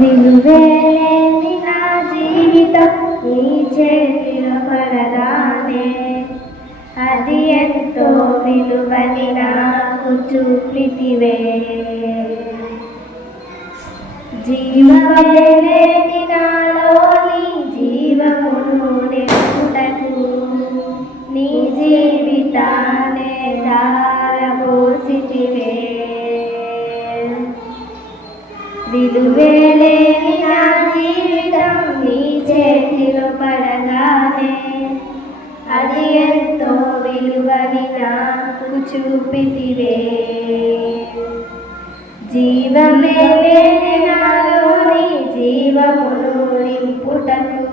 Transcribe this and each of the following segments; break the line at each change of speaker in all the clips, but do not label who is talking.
నిలువేలేని నా జీవితం నీ చేతిలో పడగానే అది ఎంతో విలువని నాకు చూపితివే. జీవమేలేని నాలోని జీవమును నీ జీవితానే దారపోసితివే విలువేలేని నా జీవితం నీ చేతిలో పడగానే అది ఎంతో విలువని నాకు చూపితివే. జీవమే నాలోని జీవమును నింపుటకు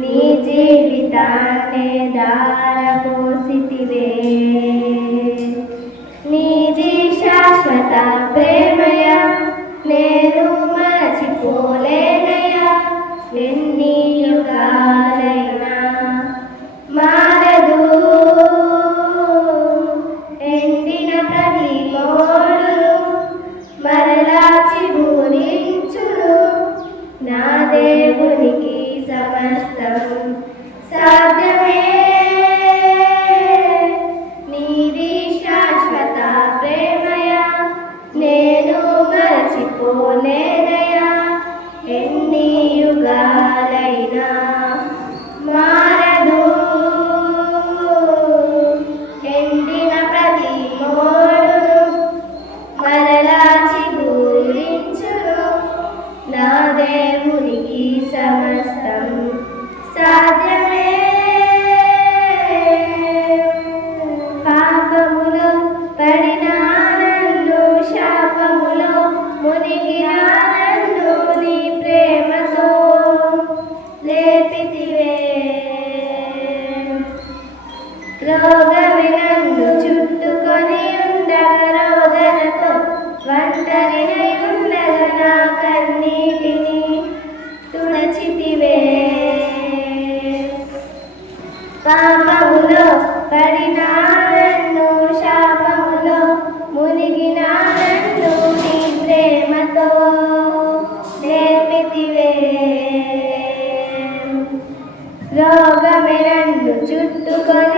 నీ జీవితాన్నే దారపోసితివే దేవునికి సమస్తం ఒంటరినై ఉండగా నా కన్నీటిని తుడచితివే పాపములో పడిన నన్ను శాపములో మునిగిన నీ ప్రేమతో నేర్పితివే. రోగమే చుట్టుకొని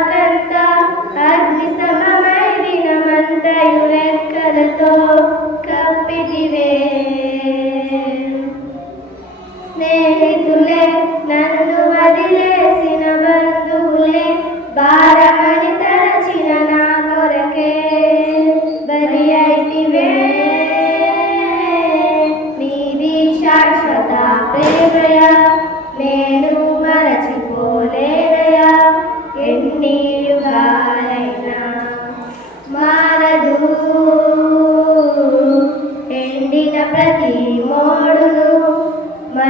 రాత్రంతా అగ్ని సమమై దినమంతయు రెక్కలతో కప్పితివే. స్నేహితులే నన్ను వదిలే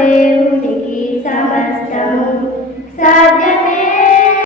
దేవునికి సమస్తము సాధ్యమే.